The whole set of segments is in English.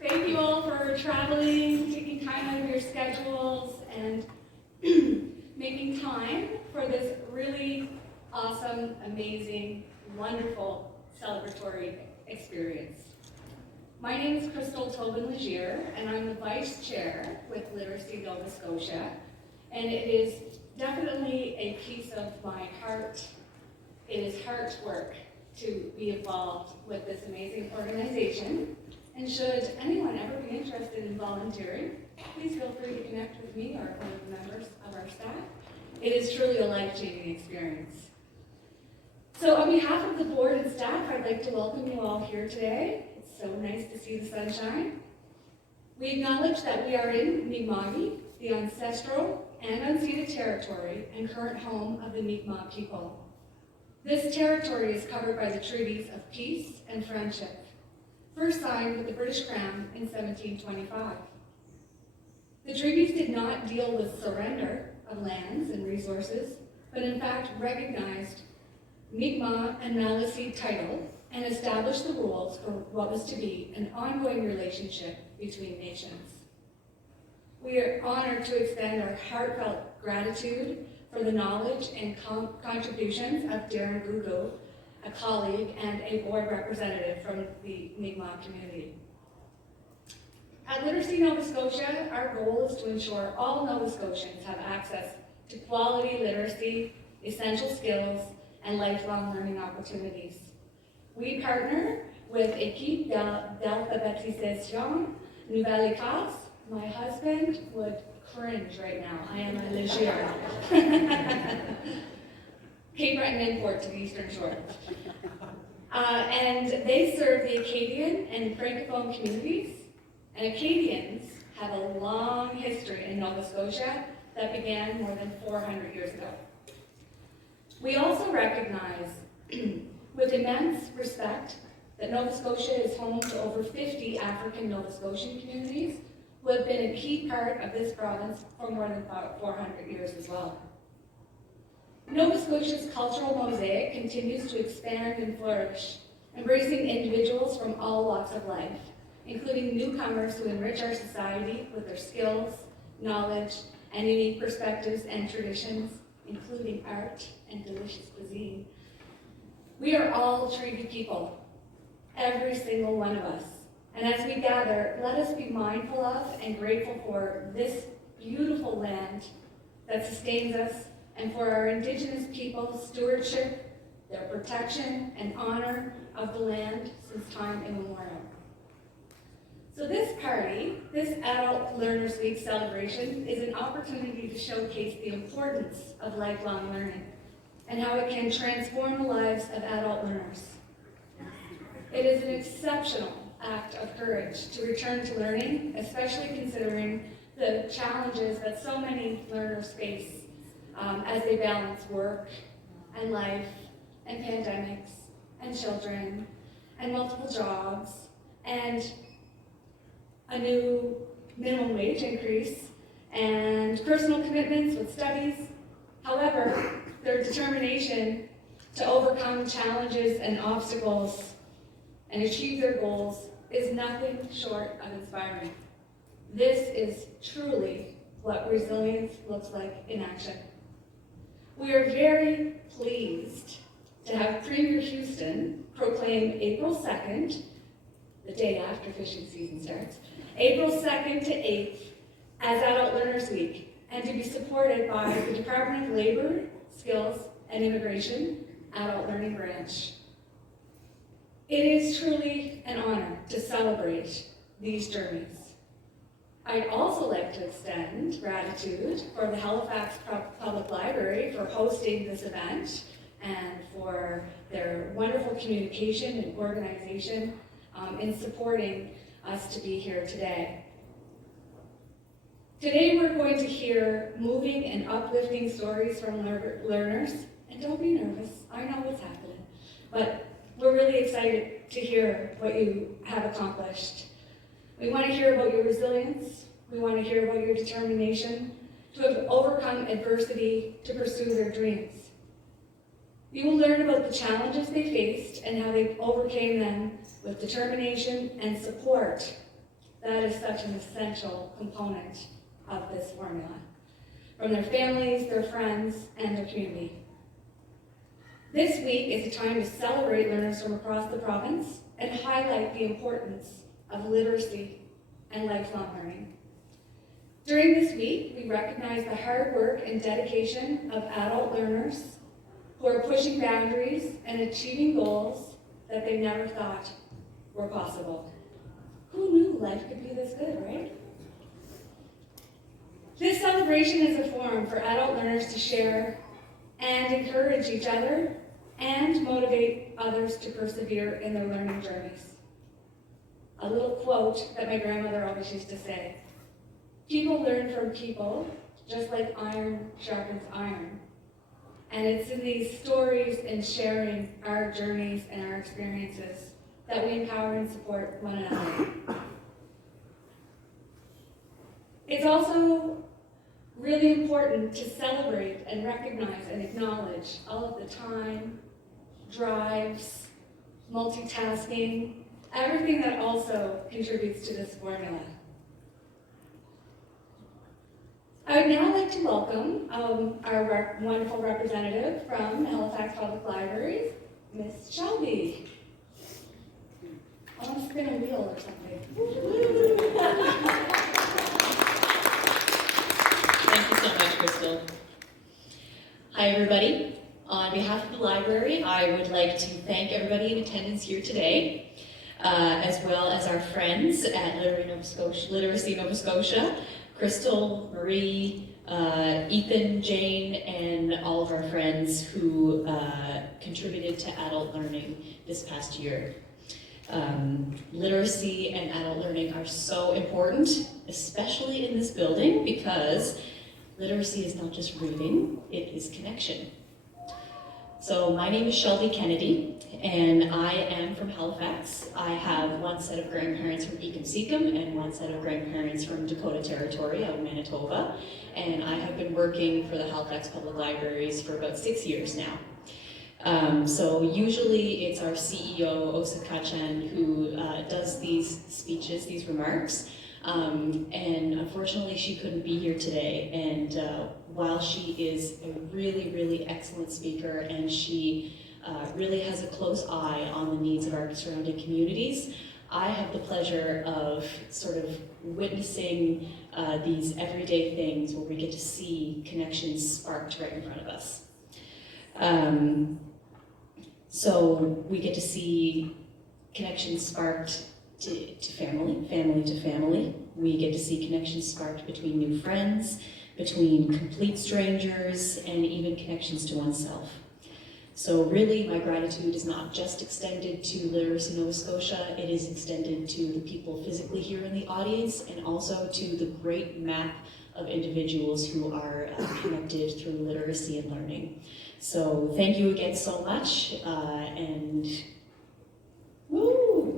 Thank you all for traveling, taking time out of your schedules, and making time for this really awesome, amazing, wonderful celebratory experience. My name is Tobin-Legere, and I'm the Vice Chair with Literacy Nova Scotia, and it is definitely a piece of my heart. It is heart work to be involved with this amazing organization. And should anyone ever be interested in volunteering, please feel free to connect with me or one of the members of our staff. It is truly a life-changing experience. So on behalf of the board and staff, I'd like to welcome you all here today. It's so nice to see the sunshine. We acknowledge that we are in Mi'kma'ki, the ancestral and unceded territory and current home of the Mi'kmaq people. This territory is covered by the treaties of peace and friendship, first signed with the British Crown in 1725. The treaties did not deal with surrender of lands and resources, but in fact recognized Mi'kmaq and Maliseet title and established the rules for what was to be an ongoing relationship between nations. We are honored to extend our heartfelt gratitude for the knowledge and contributions of Darren Gugu, a colleague and a board representative from the Mi'kmaq community. At Literacy Nova Scotia, our goal is to ensure all Nova Scotians have access to quality literacy, essential skills, and lifelong learning opportunities. We partner with Équipe d'Alphabétisation Nouvelle-Écosse. My husband would cringe right now. I am a Legere. Cape Breton import to the Eastern Shore. And they serve the Acadian and Francophone communities. And Acadians have a long history in Nova Scotia that began more than 400 years ago. We also recognize with immense respect that Nova Scotia is home to over 50 African Nova Scotian communities who have been a key part of this province for more than 400 years as well. Nova Scotia's cultural mosaic continues to expand and flourish, embracing individuals from all walks of life, including newcomers who enrich our society with their skills, knowledge, and unique perspectives and traditions, including art and delicious cuisine. We are all treaty people, every single one of us. And as we gather, let us be mindful of and grateful for this beautiful land that sustains us, and for our Indigenous people's stewardship, their protection and honor of the land since time immemorial. So this party, this Adult Learners Week celebration, is an opportunity to showcase the importance of lifelong learning and how it can transform the lives of adult learners. It is an exceptional act of courage to return to learning, especially considering the challenges that so many learners face as they balance work and life and pandemics and children and multiple jobs and a new minimum wage increase and personal commitments with studies. However, their determination to overcome challenges and obstacles and achieve their goals is nothing short of inspiring. This is truly what resilience looks like in action. We are very pleased to have Premier Houston proclaim April 2nd, the day after fishing season starts, April 2nd to 8th as Adult Learners Week, and to be supported by the Department of Labor, Skills and Immigration Adult Learning Branch. It is truly an honor to celebrate these journeys. I'd also like to extend gratitude for the Halifax Public Library for hosting this event and for their wonderful communication and organization in supporting us to be here today. Today we're going to hear moving and uplifting stories from learners, and don't be nervous, I know what's happening, but we're really excited to hear what you have accomplished. We want to hear about your resilience. We want to hear about your determination to have overcome adversity to pursue their dreams. You will learn about the challenges they faced and how they overcame them with determination and support That is such an essential component of this formula, from their families, their friends, and their community. This week is a time to celebrate learners from across the province and highlight the importance of literacy and lifelong learning. During this week, we recognize the hard work and dedication of adult learners who are pushing boundaries and achieving goals that they never thought were possible. Who knew life could be this good, right? This celebration is a forum for adult learners to share and encourage each other and motivate others to persevere in their learning journeys. A little quote that my grandmother always used to say, "People learn from people, just like iron sharpens iron." And it's in these stories and sharing our journeys and our experiences that we empower and support one another. It's also really important to celebrate and recognize and acknowledge all of the time, drives, multitasking, everything that also contributes to this formula. I would now like to welcome our wonderful representative from Halifax Public Library, Ms. Shelby. I want to spin a wheel or something. Thank you so much, Crystal. Hi, everybody. On behalf of the library, I would like to thank everybody in attendance here today, as well as our friends at Literacy Nova Scotia, Crystal, Marie, Ethan, Jane, and all of our friends who contributed to adult learning this past year. Literacy and adult learning are so important, especially in this building, because literacy is not just reading, it is connection. So my name is Shelby Kennedy, and I am from Halifax. I have one set of grandparents from Ecum and one set of grandparents from Dakota Territory out in Manitoba, and I have been working for the Halifax Public Libraries for about 6 years now. So usually it's our CEO, Osa Kachan, who does these speeches, these remarks, and unfortunately she couldn't be here today. And while she is a really, really excellent speaker and she really has a close eye on the needs of our surrounding communities, I have the pleasure of sort of witnessing these everyday things where we get to see connections sparked right in front of us. So we get to see connections sparked to family, family to family. We get to see connections sparked between new friends, between complete strangers, and even connections to oneself. So really, my gratitude is not just extended to Literacy Nova Scotia, it is extended to the people physically here in the audience, and also to the great map of individuals who are connected through literacy and learning. So thank you again so much, and woo!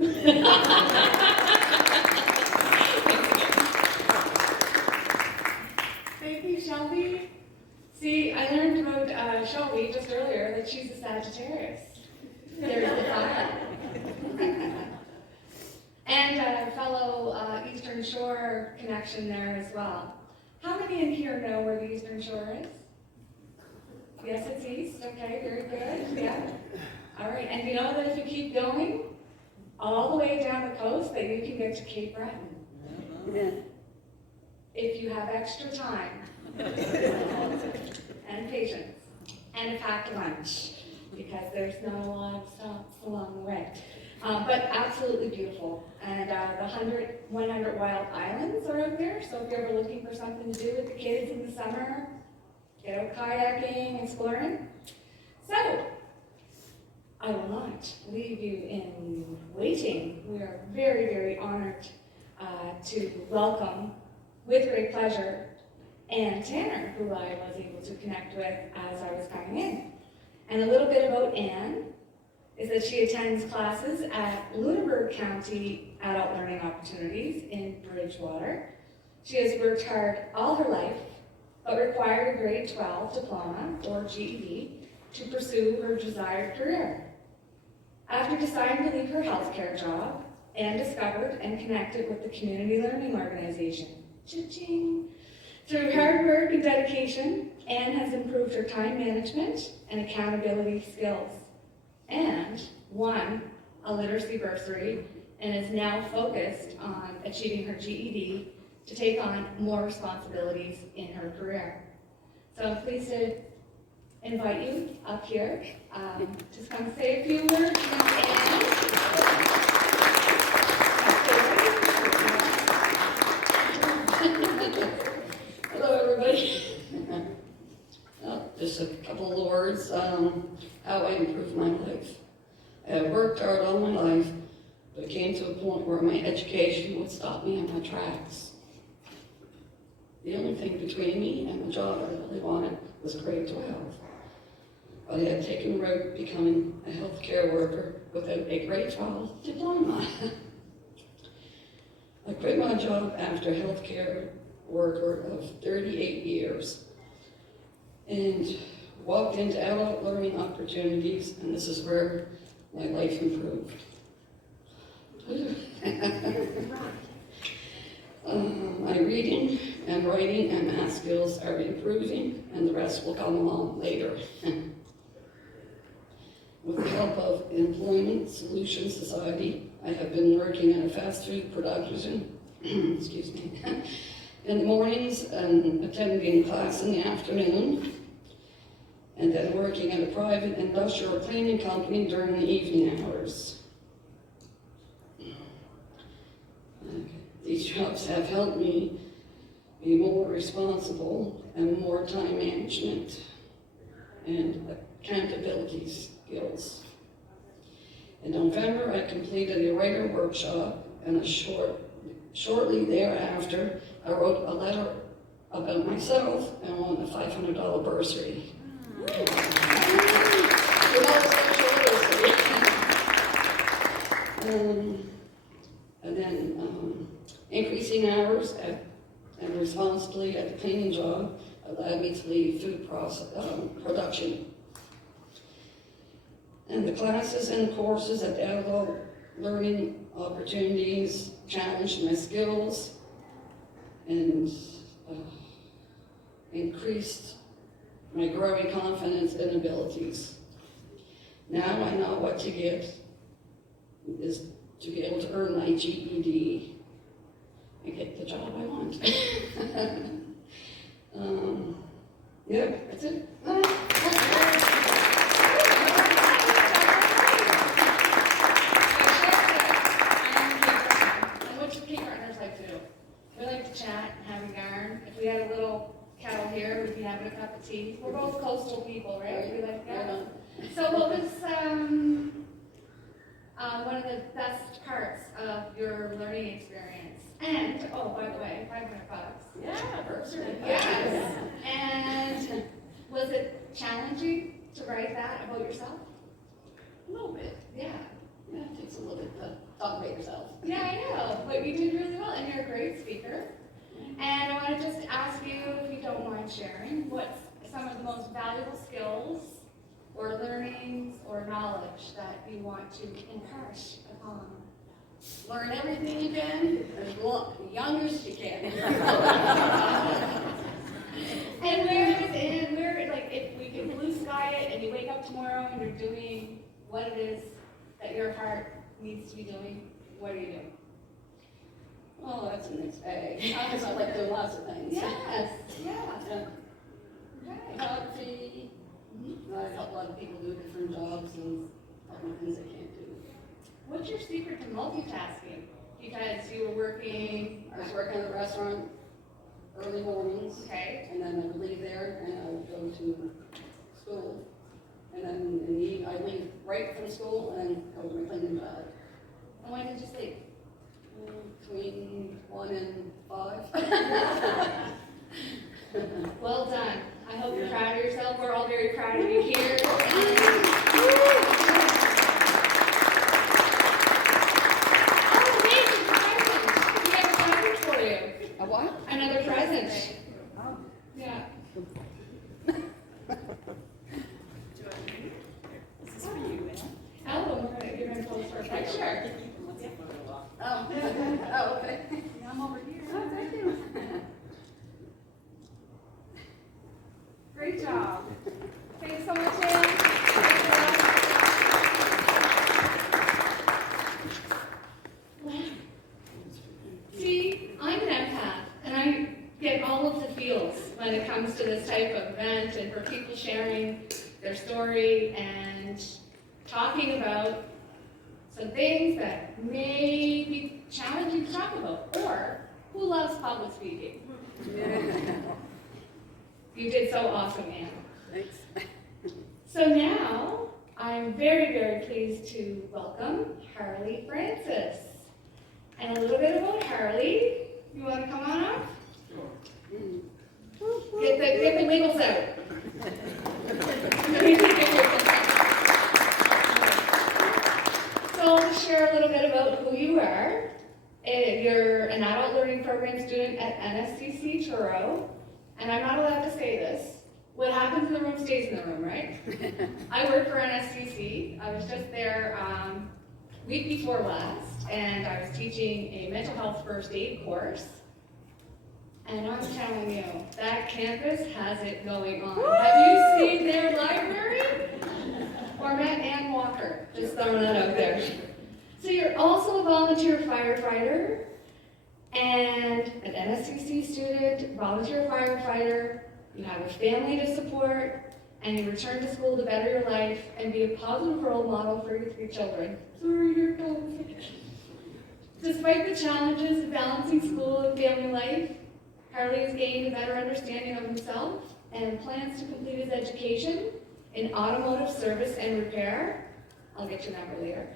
Thank you, Shelby. See, I learned about Shelby just earlier that she's a Sagittarius. There's the fire. And a fellow Eastern Shore connection there as well. How many in here know where the Eastern Shore is? Yes, it's east. Okay, very good. Yeah. All right. And you know that if you keep going all the way down the coast, that you can get to Cape Breton. Yeah. If you have extra time and patience and a packed lunch, because there's not a lot of stops along the way. But absolutely beautiful. And the 100 wild islands are out there, so if you're ever looking for something to do with the kids in the summer, get out kayaking, exploring. So, I will not leave you in waiting. We are very, very honored to welcome, with great pleasure, Ann Tanner, who I was able to connect with as I was coming in. And a little bit about Ann is that she attends classes at Lunenburg County Adult Learning Opportunities in Bridgewater. She has worked hard all her life, but required a grade 12 diploma, or GED, to pursue her desired career. After deciding to leave her healthcare job, and discovered and connected with the community learning organization. Cha-ching! Through hard work and dedication, Anne has improved her time management and accountability skills, and won a literacy bursary, and is now focused on achieving her GED to take on more responsibilities in her career. So I'm pleased to invite you up here. Just come say a few words. Hello, everybody. Just a couple of words, how I improved my life. I have worked hard all my life, but it came to a point where my education would stop me in my tracks. The only thing between me and the job I really wanted was grade 12. But I had taken the road becoming a healthcare worker without a grade 12 diploma. I quit my job after a healthcare worker of 38 years and walked into adult learning opportunities, and this is where my life improved. My reading and writing and math skills are improving, and the rest will come along later. With the help of Employment Solutions Society, I have been working in a fast food production, excuse me, in the mornings and attending class in the afternoon, and then working at a private industrial cleaning company during the evening hours. These jobs have helped me be more responsible and more time management and accountability skills. In November, I completed a writer workshop, and shortly thereafter, I wrote a letter about myself and won a $500 bursary. And then increasing hours and responsibility at the cleaning job allowed me to lead food production. And the classes and courses at the adult learning opportunities challenged my skills and increased my growing confidence and abilities. Now I know what to get is to be able to earn my GED and get the job I want. Yeah, that's it. We like to chat and have a yarn. If we had a little kettle here, we'd be having a cup of tea. We're both coastal people, right? We like that. So what was one of the best parts of your learning experience? And, oh, by the way, $500. Yeah, bursary. Yes. And was it challenging to write that about yourself? A little bit. Yeah. Yeah, it takes a little bit to talk about yourself. Yeah, I know, but you did really well, and you're a great speaker. And I want to just ask you, if you don't mind sharing, what's some of the most valuable skills or learnings or knowledge that you want to impart upon? Learn everything you can, as young as you can. And where, like, if we could blue sky it and you wake up tomorrow and you're doing what it is that your heart needs to be doing, what do you do? Well, that's a mixed bag. Because I like doing lots of things. Yes, yeah. Yeah. Okay. Photography. I help a lot of people do different jobs and other things they can't do. What's your secret to multitasking? Because you were working. I was working at a restaurant early mornings. Okay. And then I would leave there and I would go to school. And then I leave right from school and go to my cleaning job. And when did you sleep? Between 1 and 5. Well done. I hope you're proud of yourself. We're all very proud of you here. A what? Another present. Oh. Yeah. This is for you, Anne. Oh, you're going to post for a picture. Oh, okay. I'm over here. Oh, thank you. Great job. Thanks so much, Anne. See, I'm an empath, and I get all of the feels when it comes to this type of event and for people sharing their story and talking about some things that may be challenging to talk about, or who loves public speaking? You did so awesome, Anne. Thanks. So now, I'm very, very pleased to welcome Harley Francis. And a little bit about Harley. You want to come on up? Get the wiggles out. So to share a little bit about who you are, you're an adult learning program student at NSCC Truro, and I'm not allowed to say this. What happens in the room stays in the room, right? I work for NSCC. I was just there week before last, and I was teaching a mental health first aid course. And I'm telling you, that campus has it going on. Have you seen their library? Or met Ann Walker, just throwing that out there. So you're also a volunteer firefighter, and an NSCC student, volunteer firefighter. You have a family to support, and you return to school to better your life and be a positive role model for your 3 children. Sorry, here it comes. Despite the challenges of balancing school and family life, Harley has gained a better understanding of himself and plans to complete his education in automotive service and repair. I'll get your number later.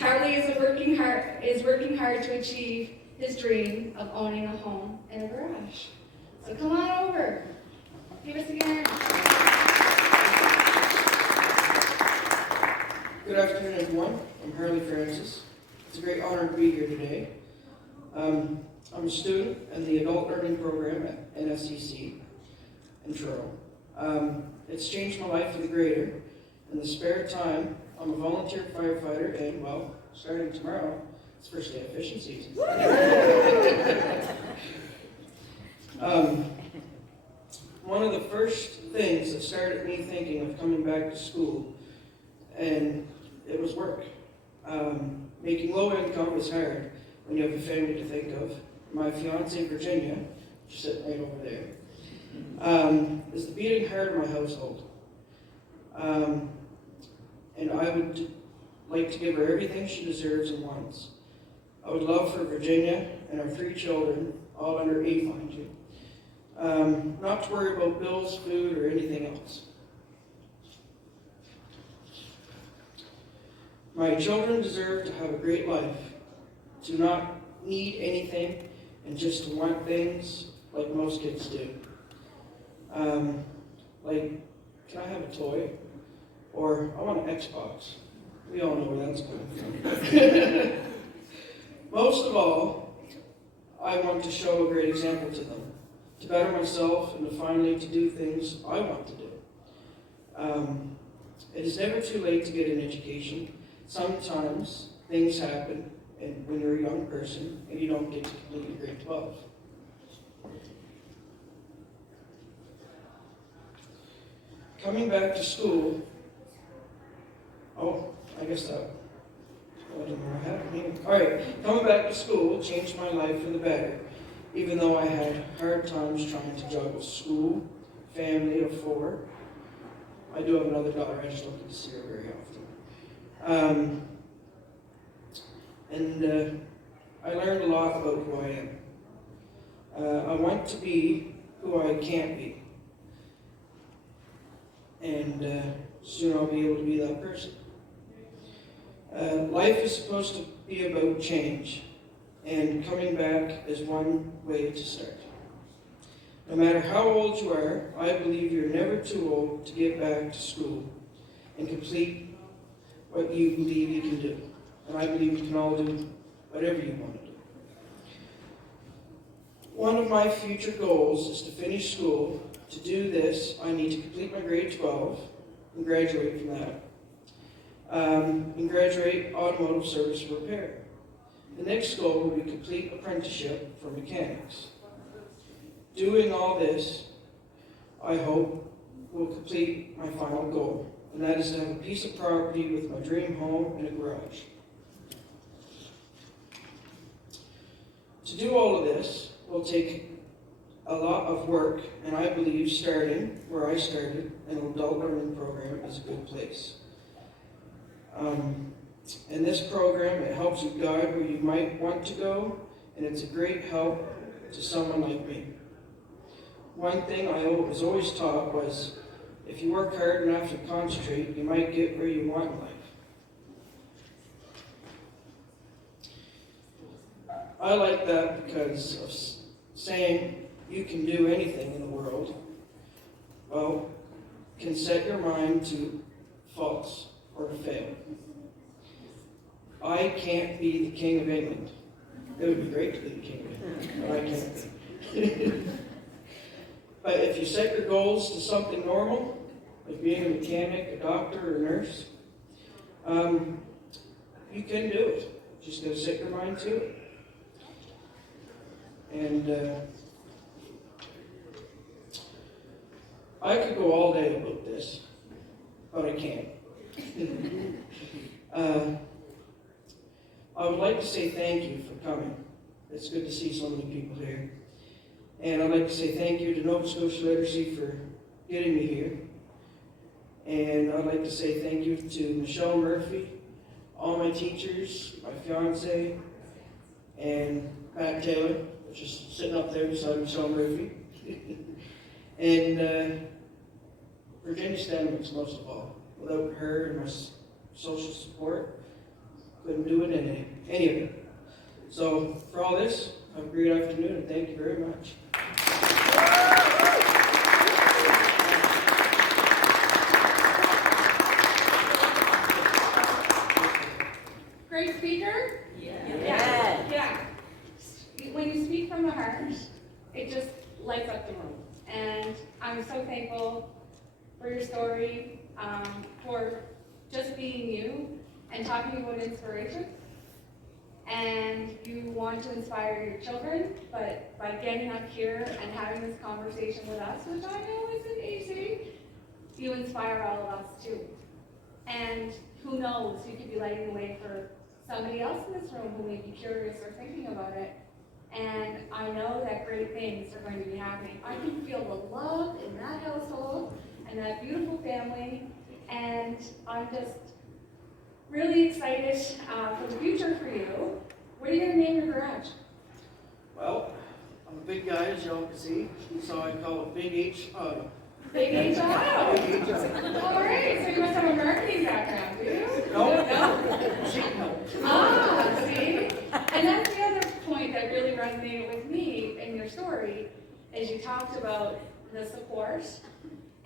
Harley is working hard to achieve his dream of owning a home and a garage. So come on over. Give us a hand. Good afternoon, everyone. I'm Harley Francis. It's a great honor to be here today. I'm a student in the adult learning program at NSCC in Truro. It's changed my life for the greater. In the spare time, I'm a volunteer firefighter, and well, starting tomorrow, it's first day of fishing season. One of the first things that started me thinking of coming back to school, and it was work. Making low income is hard when you have a family to think of. My fiancée, Virginia, she's sitting right over there, is the beating heart of my household. And I would like to give her everything she deserves and wants. I would love for Virginia and our 3 children, all under 8, mind you, not to worry about bills, food, or anything else. My children deserve to have a great life, to not need anything, and just to want things like most kids do. Like, can I have a toy? Or, I want an Xbox. We all know where that's coming from. Most of all, I want to show a great example to them, to better myself and to finally to do things I want to do. It is never too late to get an education. Sometimes things happen and when you're a young person and you don't get to complete your grade 12. Coming back to school, I guess that, I don't know what happened here. All right, coming back to school changed my life for the better, even though I had hard times trying to juggle school, family of 4. I do have another daughter, I just don't get to see her very often. I learned a lot about who I am. I want to be who I can't be. And soon I'll be able to be that person. Life is supposed to be about change, and coming back is one way to start. No matter how old you are, I believe you're never too old to get back to school and complete what you believe you can do. And I believe you can all do whatever you want to do. One of my future goals is to finish school. To do this, I need to complete my grade 12 and graduate from that. And graduate automotive service repair. The next goal will be complete apprenticeship for mechanics. Doing all this, I hope, will complete my final goal, and that is to have a piece of property with my dream home and a garage. To do all of this will take a lot of work, and I believe starting where I started, an adult learning program, is a good place. In this program, it helps you guide where you might want to go, and it's a great help to someone like me. One thing I was always taught was, if you work hard enough and concentrate, you might get where you want in life. I like that because of saying you can do anything in the world, well, can set your mind to false or to fail. I can't be the King of England. It would be great to be the King of England, but I can't. But if you set your goals to something normal, like being a mechanic, a doctor, or a nurse, you can do it. You just gotta set your mind to it. And I could go all day about this, but I can't. I would like to say thank you for coming. It's good to see so many people here. And I'd like to say thank you to Nova Scotia Literacy for getting me here. And I'd like to say thank you to Michelle Murphy, all my teachers, my fiance, and Pat Taylor, which is sitting up there beside Michelle Murphy. And Virginia Stenwicks, most of all. Without her and my social support, couldn't do it any of it. So for all this, have a great afternoon, and thank you very much. Great speaker? Yeah. Yeah. When you speak from the heart, it just lights up the room. And I'm so thankful for your story, for just being you and talking about inspiration. And you want to inspire your children, but by getting up here and having this conversation with us, which I know isn't easy, you inspire all of us too. And who knows, you could be lighting the way for somebody else in this room who may be curious or thinking about it. And I know that great things are going to be happening. I can feel the love in that household and that beautiful family, and I'm just really excited for the future for you. What are you going to name your garage? Well, I'm a big guy, as y'all can see, so I call it Big H Auto. Big H Auto. Big H Auto. All right, so you must have a marketing background, do you? No. No? No. Ah, see? And that's the other point that really resonated with me in your story, is you talked about the support,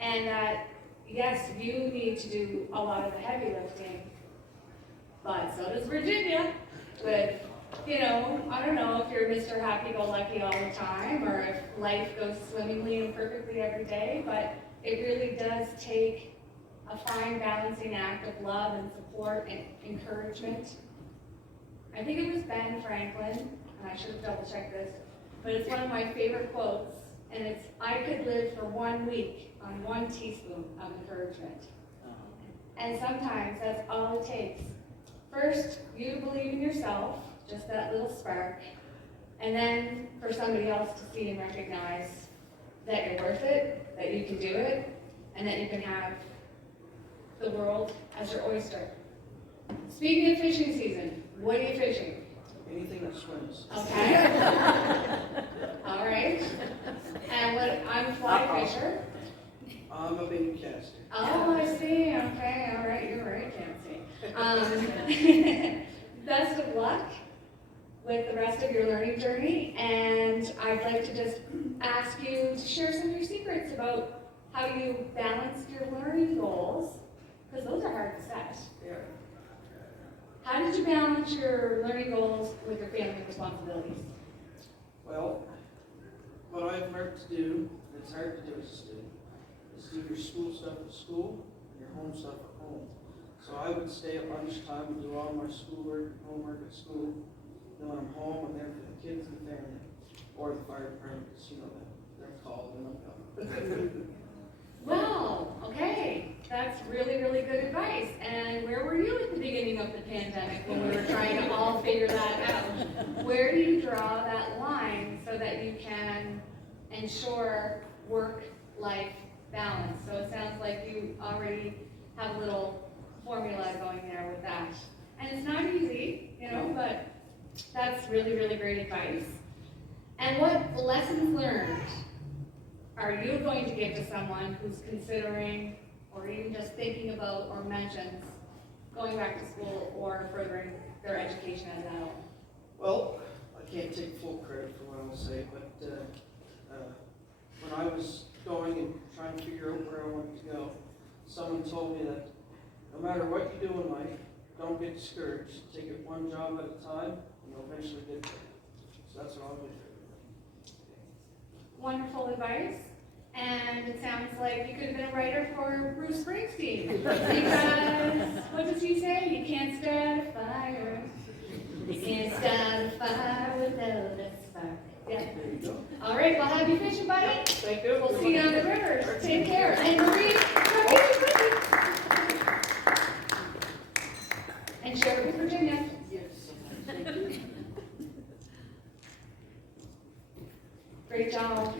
and that, yes, you need to do a lot of the heavy lifting, but so does Virginia, with, you know, I don't know if you're Mr. Happy-Go-Lucky all the time, or if life goes swimmingly and perfectly every day, but it really does take a fine balancing act of love and support and encouragement. I think it was Ben Franklin, and I should have double-checked this, but it's one of my favorite quotes, and it's, I could live for 1 week on 1 teaspoon of encouragement. And sometimes that's all it takes. First, you to believe in yourself, just that little spark, and then for somebody else to see and recognize that you're worth it, that you can do it, and that you can have the world as your oyster. Speaking of fishing season, what are you fishing? Anything that swims. Okay. All right. And what, I'm a fly fisher. I'm a bait caster. Oh, I see. Okay. All right. You're right. Can't see. Best of luck with the rest of your learning journey. And I'd like to just ask you to share some of your secrets about how you balance your learning goals, because those are hard to set. Yeah. How did you balance your learning goals with your family responsibilities? Well, what I've learned to do, it's hard to do as a student, is do your school stuff at school and your home stuff at home. So I would stay at lunchtime and do all my schoolwork and homework at school, then when I'm home, I'm there for the kids and the family, or the fire department, because, you know, they're called and I'm gone. Well, okay, that's really, really good advice. And where were you at the beginning of the pandemic when we were trying to all figure that out? Where do you draw that line so that you can ensure work-life balance? So it sounds like you already have a little formula going there with that. And it's not easy, you know, but that's really, really great advice. And what lessons learned are you going to give to someone who's considering or even just thinking about or mentions going back to school or furthering their education as an adult? Well, I can't take full credit for what I'll say, but when I was going and trying to figure out where I wanted to go, someone told me that no matter what you do in life, don't get discouraged. Take it one job at a time, and you'll eventually get there. So that's what I'll do. Wonderful advice. And it sounds like you could have been a writer for Bruce Springsteen. Because, what does he say? You can't start a fire. You can't start a fire without a spark. Yeah. There you go. All right, well, happy fishing, buddy. Thank you. We'll see you on the river. Take care. And Marie, and share it with Virginia. Yes. Great job.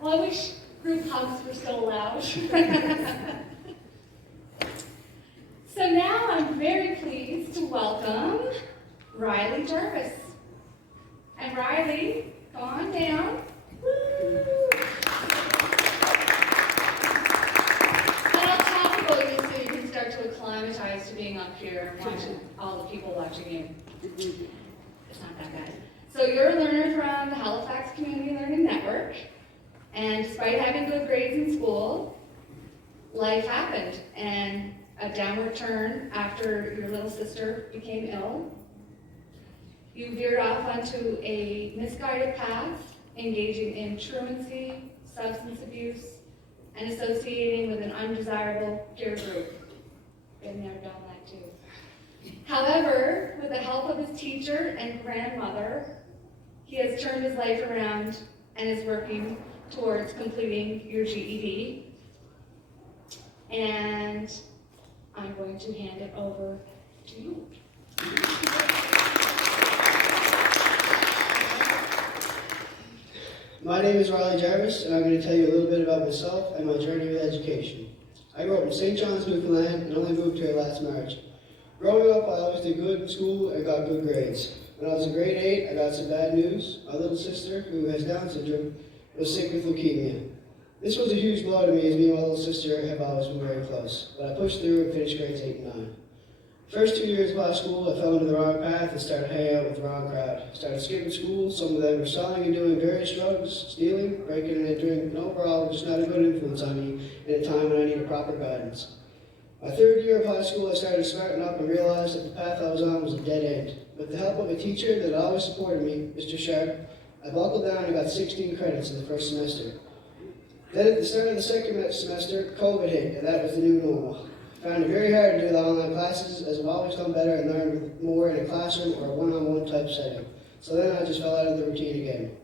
Well, I wish group hugs were still allowed. So now I'm very pleased to welcome Riley Jarvis. And Riley, come on down. Woo. And I'll talk about you so you can start to acclimatize to being up here and watching all the people watching you. It's not that bad. So you're a learner from the Halifax Community Learning Network. And despite having good grades in school, life happened and a downward turn after your little sister became ill. You veered off onto a misguided path, engaging in truancy, substance abuse, and associating with an undesirable peer group. Been there, done that too. However, with the help of his teacher and grandmother, he has turned his life around and is working towards completing your GED. And I'm going to hand it over to you. My name is Riley Jarvis, and I'm going to tell you a little bit about myself and my journey with education. I grew up in St. John's, Newfoundland, and only moved here last March. Growing up, I always did good in school and got good grades. When I was in grade 8, I got some bad news. My little sister, who has Down syndrome, was sick with leukemia. This was a huge blow to me, as me and my little sister have always been very close, but I pushed through and finished grades 8 and 9. First 2 years of high school, I fell into the wrong path and started hanging out with the wrong crowd. Started skipping school. Some of them were selling and doing various drugs, stealing, breaking and entering, and overall just not a good influence on me in a time when I needed proper guidance. My third year of high school, I started to smarten up and realized that the path I was on was a dead end. With the help of a teacher that always supported me, Mr. Sharp, I buckled down and got 16 credits in the first semester. Then at the start of the second semester, COVID hit, and that was the new normal. I found it very hard to do the online classes, as I've always done better and learned more in a classroom or a one-on-one type setting. So then I just fell out of the routine again.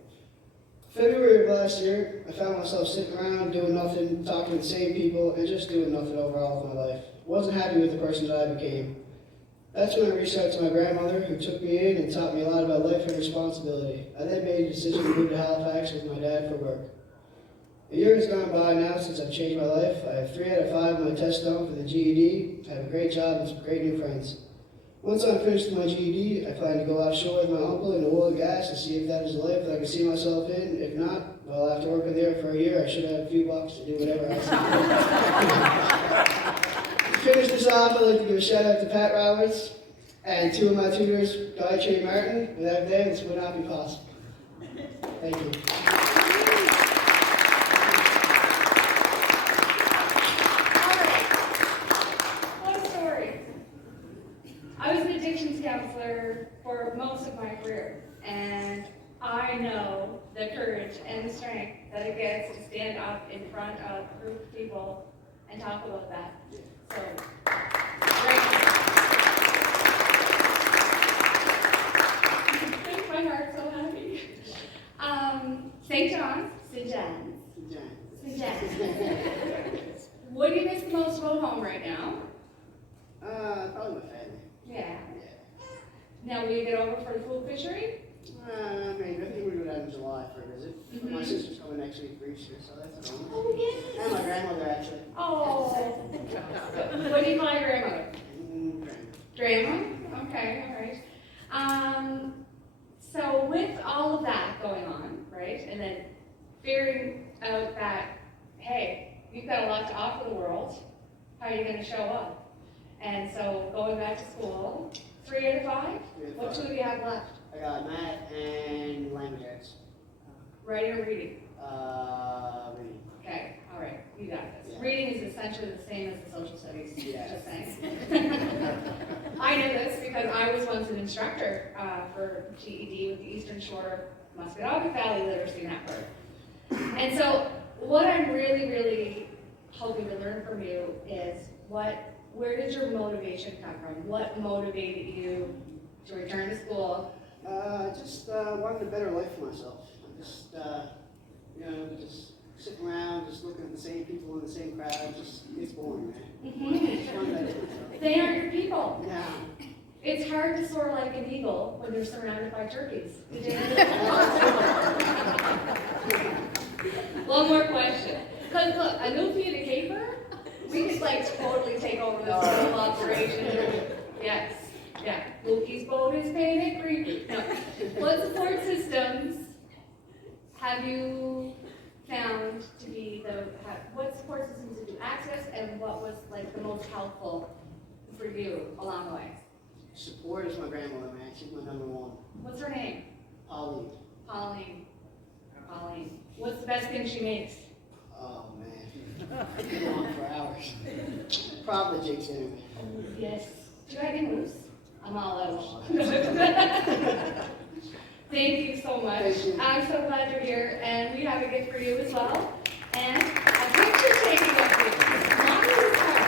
February of last year, I found myself sitting around doing nothing, talking to the same people, and just doing nothing overall with my life. Wasn't happy with the person that I became. That's when I reached out to my grandmother, who took me in and taught me a lot about life and responsibility. I then made a decision to move to Halifax with my dad for work. A year has gone by now since I've changed my life. I have 3 out of 5 on my test done for the GED. I have a great job and some great new friends. Once I'm finished with my GED, I plan to go offshore with my uncle in the oil and gas and see if that is a life that I can see myself in. If not, well, after working there for a year, I should have a few bucks to do whatever I see. To finish this off, I'd like to give a shout out to Pat Roberts and 2 of my tutors, Guy Trey Martin. Without them, this would not be possible. Thank you. I was an addictions counselor for most of my career, and I know the courage and the strength that it gets to stand up in front of a group of people and talk about that. So, makes my heart so happy. St. John's, St. John's, St. John's. What do you miss the most about home right now? Probably my family. Yeah. Now, will you get over for the food fishery? Maybe. I think we're going down in July for a visit. But my sister's coming next week for Easter, so that's a bonus. Oh, yes. And my grandmother, actually. Oh. What do you call your grandmother? Grandma. Grandma? Okay, all right. So with all of that going on, right, and then figuring out that, hey, you've got a lot to offer the world, how are you going to show up? And so going back to school, 3 out of 5? What 2 do you have left? I got math and language arts. Writing or reading? Reading. Okay, all right, you got this. Yeah. Reading is essentially the same as the social studies, Yeah. just saying. I know this because I was once an instructor for GED with the Eastern Shore Muscatatuck Valley Literacy Network. And so what I'm really, really hoping to learn from you is where did your motivation come from? What motivated you to return to school? Just wanted a better life for myself. Just, just sitting around, just looking at the same people in the same crowd, it's boring, man. Just wanted better for myself. They aren't your people. Yeah. It's hard to soar like an eagle when you're surrounded by turkeys. Did you One more question. Because look, a new feed of caper, we could like totally take over this whole operation. Yes. Yeah. Lukey's boat is painted green. No. What support systems have you found to be what support systems did you access and what was like the most helpful for you along the way? Support is my grandmother, man. She's my number one. What's her name? Pauline. Pauline. Pauline. What's the best thing she makes? Oh, man. I could go on for hours. Probably Jake's dinner. Yes. Do I get loose? I'm all out. Thank you so much. Thank you. I'm so glad you're here, and we have a gift for you as well. And a picture taking of you. Mommy is hard.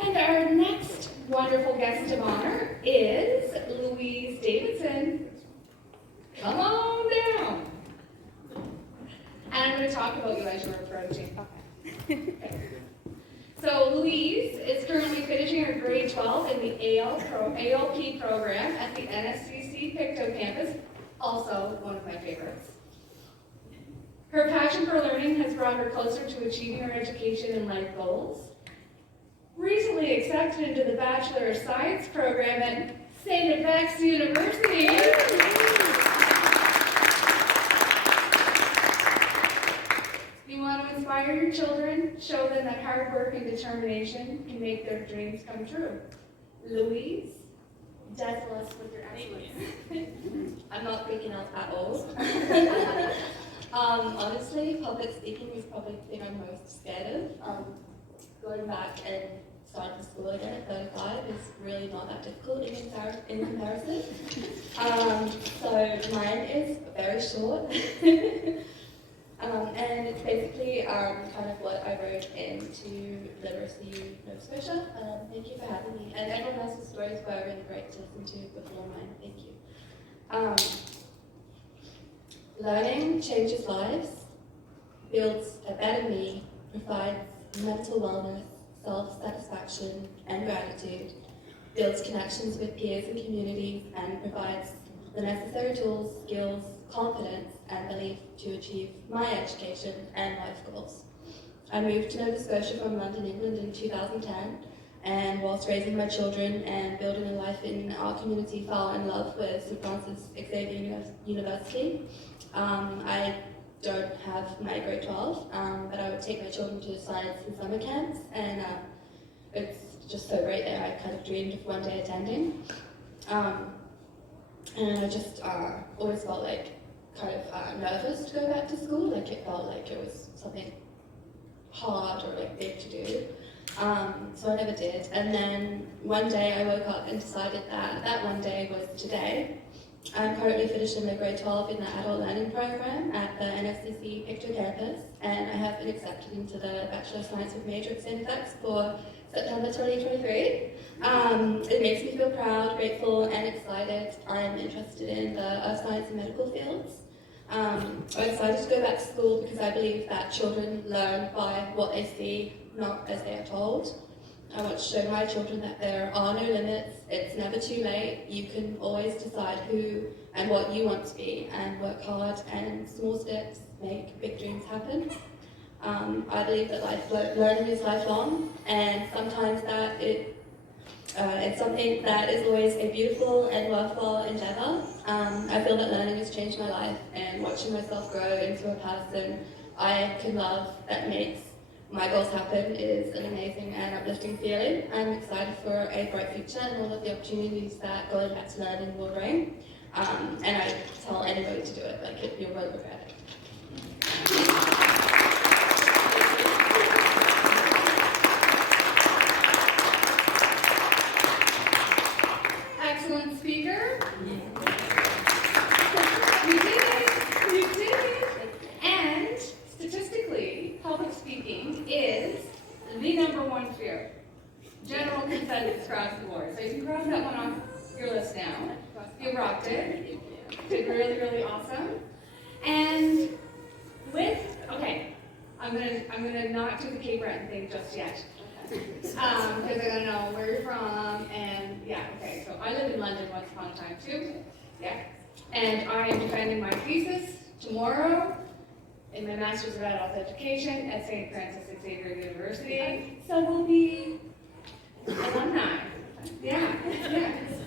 And our next wonderful guest of honor is Louise Davidson. Come on down. And I'm going to talk about you as you're approaching. Okay. So Louise is currently finishing her grade 12 in the ALP program at the NSCC Pictou campus, also one of my favorites. Her passion for learning has brought her closer to achieving her education and life goals. Recently accepted into the Bachelor of Science program at St. FX University. You want to inspire your children, show them that hard work and determination can make their dreams come true. Louise, dazzle us with your excellence. I'm not freaking out at all. Honestly, public speaking is probably the thing I'm most scared of. Going back and starting school again at 35 is really not that difficult in comparison. So mine is very short. And it's basically kind of what I wrote into Literacy Nova Scotia. Thank you for having me. And everyone else's stories were really great to listen to before mine. Thank you. Learning changes lives, builds a better me, provides mental wellness, self-satisfaction, and gratitude, builds connections with peers and communities, and provides the necessary tools, skills, confidence, and belief to achieve my education and life goals. I moved to Nova Scotia from London, England in 2010, and whilst raising my children and building a life in our community, fell in love with St. Francis Xavier University. I don't have my grade 12, but I would take my children to science and summer camps, and it's just so great there. I kind of dreamed of one day attending. And I just always felt like kind of nervous to go back to school. Like it felt like it was something hard or like big to do. So I never did. And then one day I woke up and decided that that one day was today. I'm currently finishing my grade 12 in the adult learning program at the NFCC Picture campus, and I have been accepted into the Bachelor of Science with major at Halifax for September 2023. It makes me feel proud, grateful, and excited. I'm interested in the earth science and medical fields. I'm excited to go back to school because I believe that children learn by what they see, not as they are told. I want to show my children that there are no limits, it's never too late, you can always decide who and what you want to be and work hard, and small steps make big dreams happen. I believe that learning is lifelong, and sometimes that it's something that is always a beautiful and worthwhile endeavour. I feel that learning has changed my life, and watching myself grow into a person I can love that makes my goals happen is an amazing and uplifting feeling. I'm excited for a bright future and all of the opportunities that going back to learning will bring. And I tell anybody to do it, like you won't regret it. Excellent speaker. You did it. You did it. And statistically, public speaking is the #1 fear. General consensus across the board. So you can cross that one off your list now. You rocked it. Did really, really awesome. And okay, I'm gonna not do the Cape Breton thing just yet. Because I gotta know where you're from, and yeah, okay. So I lived in London once upon a time too. Yeah. And I am defending my thesis tomorrow in my Master's of Adult Education at St. Francis Xavier University. So we'll be alumni. Yeah.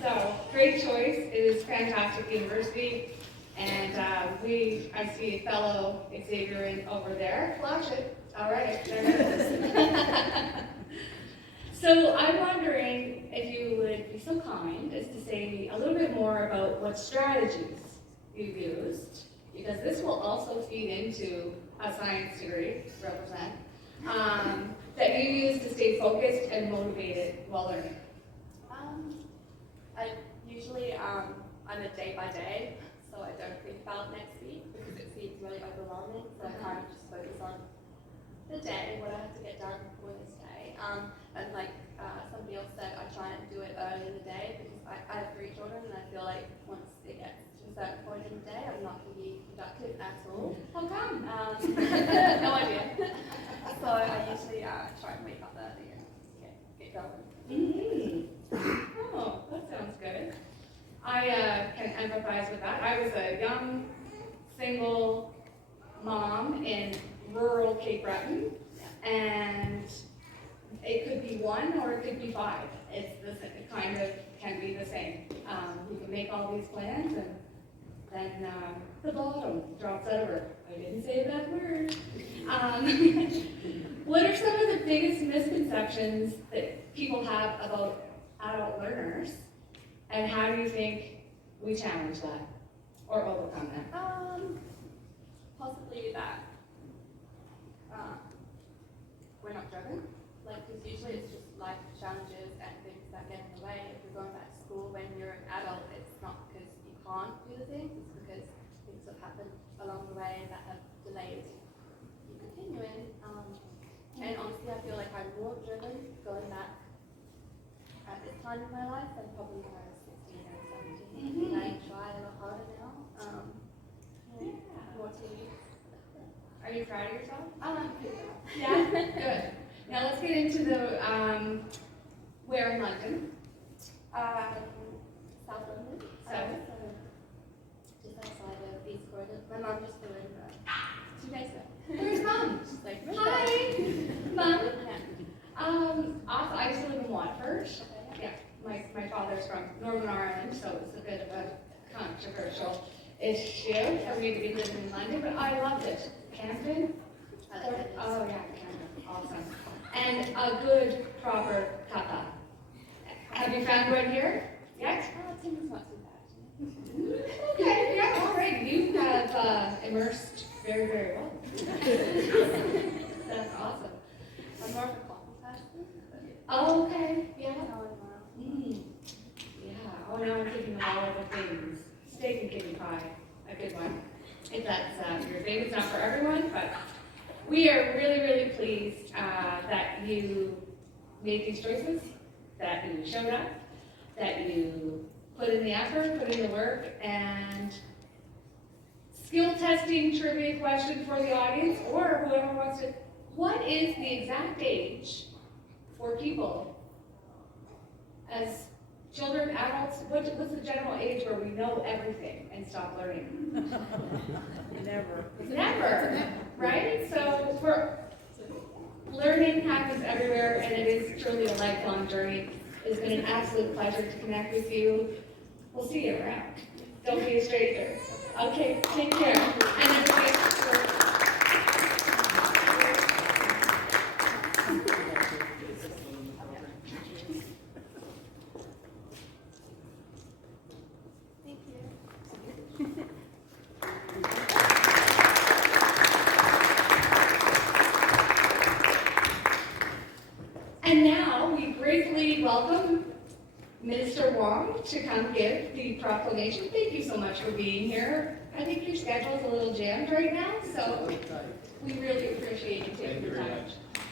So great choice. It is a fantastic university. And I see a fellow Xavieran over there. Flash it. All right, there it is. So I'm wondering if you would be so kind as to say a little bit more about what strategies you used, because this will also feed into a science degree, represent, that you use to stay focused and motivated while learning. I usually, I'm a day by day, so I don't think about next week because it seems really overwhelming, so I kind of just focus on the day, what I have to get done for this day. And like somebody else said, I try and do it early in the day because I have 3 children and I feel like once it gets to a certain point in the day, I'm not going to be productive at all. How come? No idea. So I usually try and wake up early and get going. Oh, that sounds good. I can empathize with that. I was a young, single mom in rural Cape Breton, and it could be 1 or it could be 5. It kind of can be the same. We can make all these plans, and then the bottom drops out of her. I didn't say that word. What are some of the biggest misconceptions that people have about adult learners, and how do you think we challenge that or overcome that? Possibly that we're not driven. Like, because usually it's just life challenges and things that get in the way. If you're going back to school when you're an adult, it's not because you can't do the things, it's because things have happened along the way that have delayed you continuing. And honestly, I feel like I'm more driven going back at this time in my life than probably when I was 16 or 17. I try a lot harder now. More TV. Are you proud of yourself? Yeah. Good. Now let's get into the where in London. South London. Just outside of East Croydon. My mum just flew in 2 days ago. Where's Mum? She's like, Hi, Mum. Yeah. I used to live in Watford. Yeah, my father's from Northern Ireland, so it's a bit of a controversial issue for me to be living in London, but I loved it. Camden? Oh yeah, Camden. Awesome. And a good, proper cuppa. Have you found one here yet? Tim's not too bad. Okay, yeah, all right. You have immersed very, very well. That's awesome. I'm more of a coffee person. Oh, okay, yeah. Tomorrow. Yeah, oh, now I'm thinking of all of the things. Steak and kidney pie, a good one. If that's your thing, it's not for everyone, but we are really, really pleased that you made these choices, that you showed up, that you put in the effort, put in the work, and skill testing trivia question for the audience, or whoever wants to. What is the exact age for people as children, adults? What's the general age where we know everything and stop learning? Never, right? So learning happens everywhere, and it is truly a lifelong journey. It's been an absolute pleasure to connect with you. We'll see you around. Don't be a stranger. Okay, take care. And everybody, and now we gratefully welcome Minister Wong to come give the proclamation. Thank you so much for being here. I think your schedule's a little jammed right now, so we really appreciate you taking the time.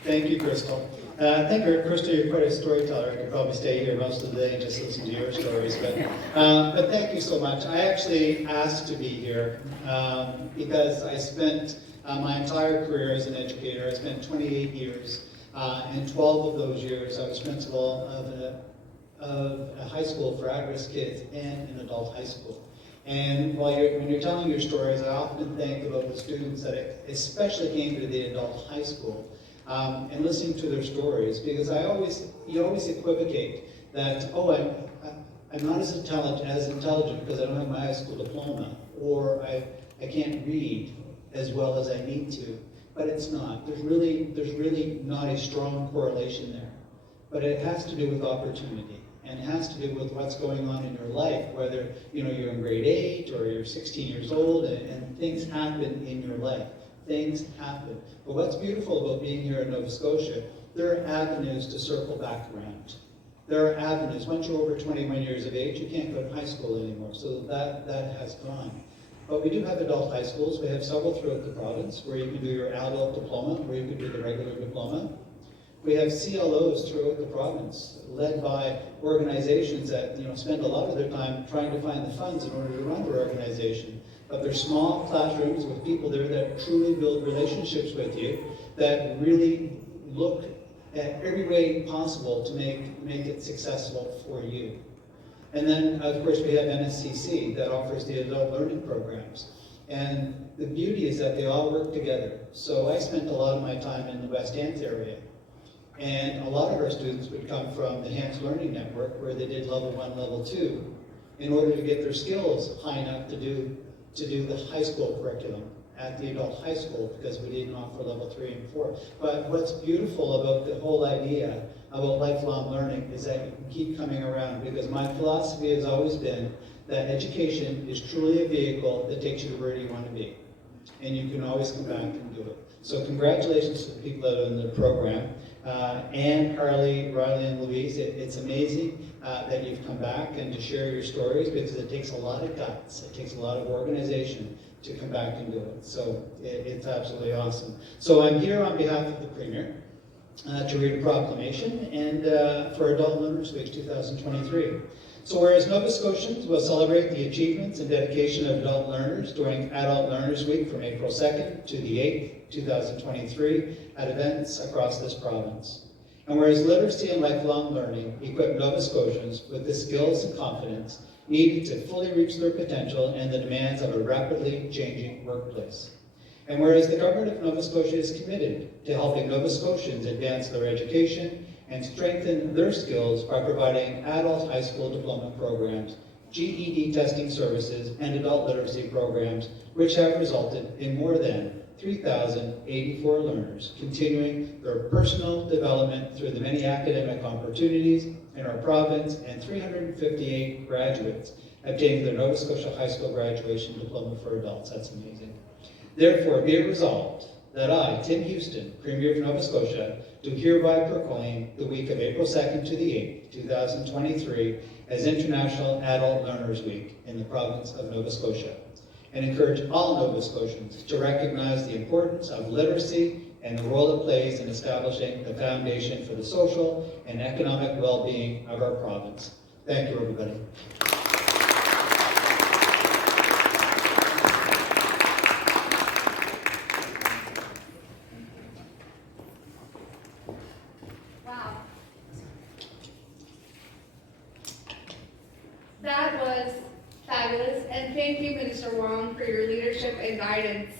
Thank you, Crystal. I think, Crystal, you're quite a storyteller. I could probably stay here most of the day and just listen to your stories. But thank you so much. I actually asked to be here because I spent my entire career as an educator. I spent 28 years. In 12 of those years, I was principal of a high school for at-risk kids and an adult high school. And when you're telling your stories, I often think about the students that especially came to the adult high school and listening to their stories, because you always equivocate that, oh, I'm not as intelligent because I don't have my high school diploma, or I can't read as well as I need to. But it's not. There's really not a strong correlation there. But it has to do with opportunity, and it has to do with what's going on in your life, whether you're in grade 8 or you're 16 years old, and things happen in your life. Things happen. But what's beautiful about being here in Nova Scotia, there are avenues to circle back around. There are avenues. Once you're over 21 years of age, you can't go to high school anymore. So that has gone. But we do have adult high schools. We have several throughout the province where you can do your adult diploma, where you can do the regular diploma. We have CLOs throughout the province, led by organizations that spend a lot of their time trying to find the funds in order to run their organization. But they're small classrooms with people there that truly build relationships with you, that really look at every way possible to make it successful for you. And then, of course, we have NSCC that offers the adult learning programs. And the beauty is that they all work together. So I spent a lot of my time in the West Ants area. And a lot of our students would come from the Hands Learning Network, where they did level 1, level 2, in order to get their skills high enough to do the high school curriculum at the adult high school, because we didn't offer level 3 and 4. But what's beautiful about the whole idea about lifelong learning is that you can keep coming around, because my philosophy has always been that education is truly a vehicle that takes you to where you want to be. And you can always come back and do it. So congratulations to the people that are in the program. Anne, Carly, Riley, and Louise, it's amazing that you've come back and to share your stories, because it takes a lot of guts. It takes a lot of organization to come back and do it. So it's absolutely awesome. So I'm here on behalf of the Premier to read a proclamation and for Adult Learners Week 2023. So whereas Nova Scotians will celebrate the achievements and dedication of adult learners during Adult Learners Week from April 2nd to the 8th, 2023 at events across this province. And whereas literacy and lifelong learning equip Nova Scotians with the skills and confidence needed to fully reach their potential and the demands of a rapidly changing workplace. And whereas the Government of Nova Scotia is committed to helping Nova Scotians advance their education and strengthen their skills by providing adult high school diploma programs, GED testing services, and adult literacy programs, which have resulted in more than 3,084 learners continuing their personal development through the many academic opportunities in our province, and 358 graduates obtaining their Nova Scotia High School graduation diploma for adults. That's amazing. Therefore, be it resolved that I, Tim Houston, Premier of Nova Scotia, do hereby proclaim the week of April 2nd to the 8th, 2023 as International Adult Learners Week in the province of Nova Scotia, and encourage all Nova Scotians to recognize the importance of literacy and the role it plays in establishing the foundation for the social and economic well-being of our province. Thank you, everybody. Wow. That was fabulous, and thank you, Minister Wong, for your leadership and guidance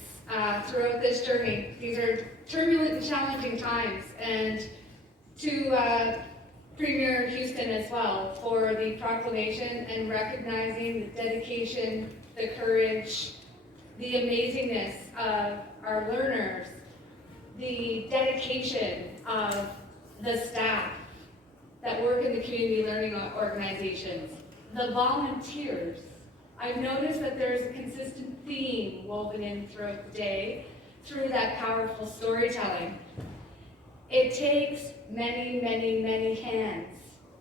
throughout this journey. These are turbulent and challenging times, and to Premier Houston as well for the proclamation and recognizing the dedication, the courage, the amazingness of our learners, the dedication of the staff that work in the community learning organizations, the volunteers. I've noticed that there's a consistent theme woven in throughout the day through that powerful storytelling. It takes many, many, many hands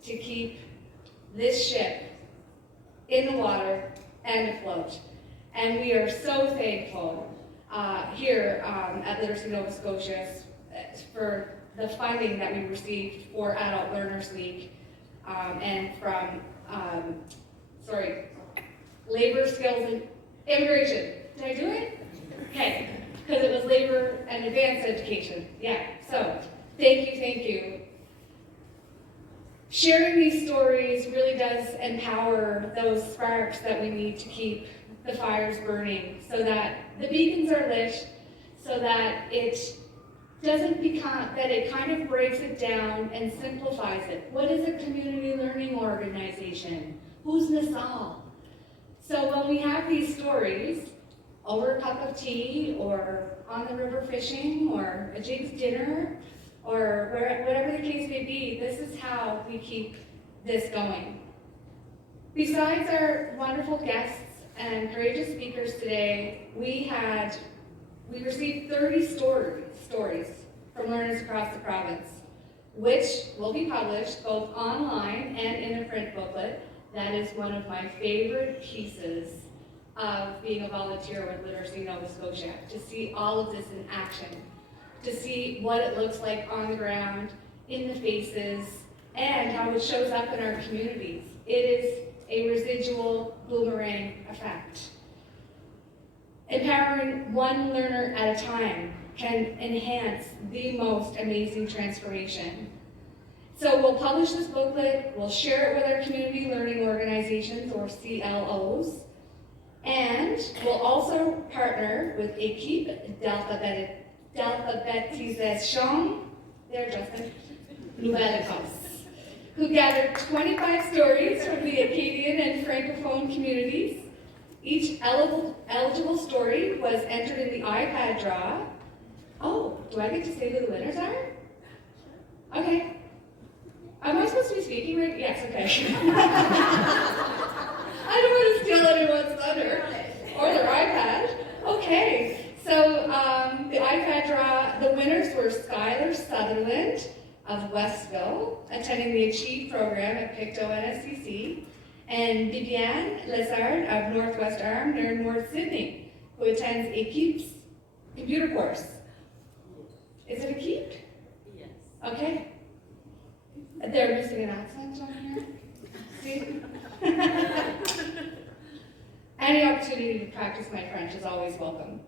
to keep this ship in the water and afloat. And we are so thankful here at Literacy Nova Scotia for the funding that we received for Adult Learners Week and from, Labor, Skills, and Immigration. Did I do it? Okay, because it was Labor and Advanced Education. Yeah, so thank you. Sharing these stories really does empower those sparks that we need to keep the fires burning so that the beacons are lit, so that it doesn't become, that it kind of breaks it down and simplifies it. What is a community learning organization? Who's Nassau? So when we have these stories, over a cup of tea, or on the river fishing, or a Jig's dinner, or whatever the case may be, this is how we keep this going. Besides our wonderful guests and courageous speakers today, we received 30 stories from learners across the province, which will be published both online and in a print booklet. That is one of my favorite pieces of being a volunteer with Literacy Nova Scotia, to see all of this in action, to see what it looks like on the ground, in the faces, and how it shows up in our communities. It is a residual boomerang effect. Empowering one learner at a time can enhance the most amazing transformation. So we'll publish this booklet, we'll share it with our community learning organizations, or CLOs, and we'll also partner with Équipe d'Alphabétisation, there Justin, Nouvelle-Écosse, who gathered 25 stories from the Acadian and Francophone communities. Each eligible story was entered in the iPad draw. Oh, do I get to say who the winners are? Okay. Am I supposed to be speaking right? Yes, okay. I don't want to steal anyone's thunder or their iPad. Okay, so the iPad draw, the winners were Skylar Sutherland of Westville, attending the Achieve program at Pictou NSCC, and Viviane Lazard of Northwest Arm near North Sydney, who attends Équipe's computer course. Is it Équipe? Yes. Okay. They're missing an accent on here. See? Any opportunity to practice my French is always welcome.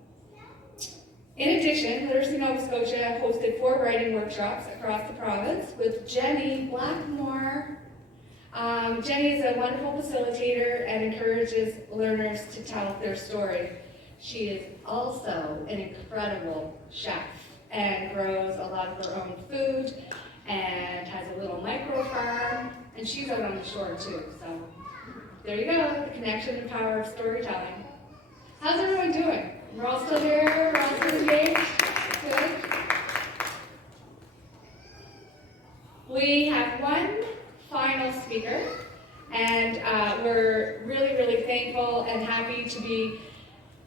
In addition, Literacy Nova Scotia hosted 4 writing workshops across the province with Jenny Blackmore. Jenny is a wonderful facilitator and encourages learners to tell their story. She is also an incredible chef and grows a lot of her own food and has a little micro farm, and she's out on the shore too. So there you go, the connection and power of storytelling. How's everyone doing? We're all still here? We're all still engaged? Good? We have one final speaker, and we're really, really thankful and happy to be